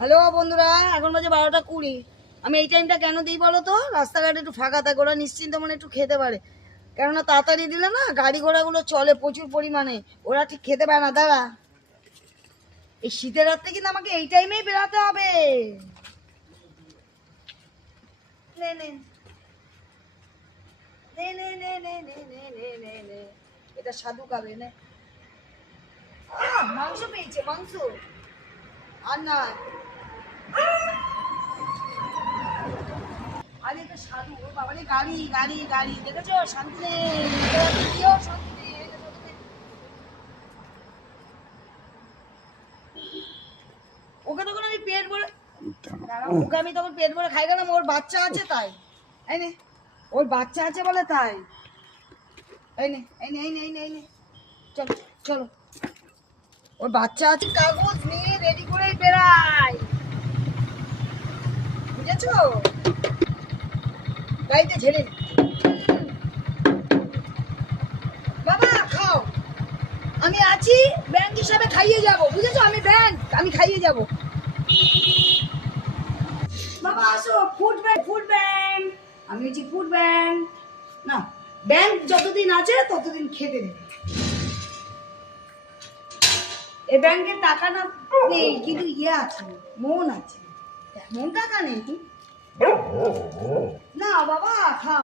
Hello বন্ধুরা, এখন বাজে 12টা 20। আমি এই টাইমটা কেন দিই বলো তো? রাস্তাঘাটে একটু ফাঁকা থাকে, ওরা নিশ্চিন্ত মনে একটু খেতে পারে। কেননা তাড়াতাড়ি দিলে না গাড়ি ঘোড়াগুলো চলে প্রচুর পরিমাণে, ওরা ঠিক খেতে পারে না। দাঁড়া, এই শীতের রাত্রে কিন্তু আমাকে এই টাইমেই বেরাতে হবে। নে নে নে নে নে নে নে নে নে নে নে এটা সাধু খাবে নে। মাংস পেয়েছে, মাংস। আর না, আরে এটা সাধু। ও বাবা রে, গাড়ি গাড়ি গাড়ি দেখেছো? শান্তি নেই, শান্তি নেই। ওকে তখন আমি পেট ভরে, ওকে আমি তখন পেট ভরে খাই গেলাম। ওর বাচ্চা আছে তাই, এই নে, ওর বাচ্চা আছে বলে তাই। এই নে এই নে এই নে এই নে এই নে, চলো চলো। ওর বাচ্চা আছে, কাগজ নিয়ে রেডি করেই বেড়াই, বুঝেছো? গাড়িতে ঝেড়ে বাবা খাও, আমি আছি ব্যাংক হিসাবে খাইয়ে যাব, বুঝেছো? আমি ব্যাংক, আমি খাইয়ে যাব। বাবা আসো, ফুড ব্যাংক, ফুড ব্যাংক। আমি হচ্ছি ফুড ব্যাংক। না, ব্যাংক যতদিন আছে ততদিন খেতে দেবে। এই ব্যাংকের টাকা না নেই, কিন্তু ইয়ে আছে, মন আছে। মন টাকা নেই না বাবা, খা।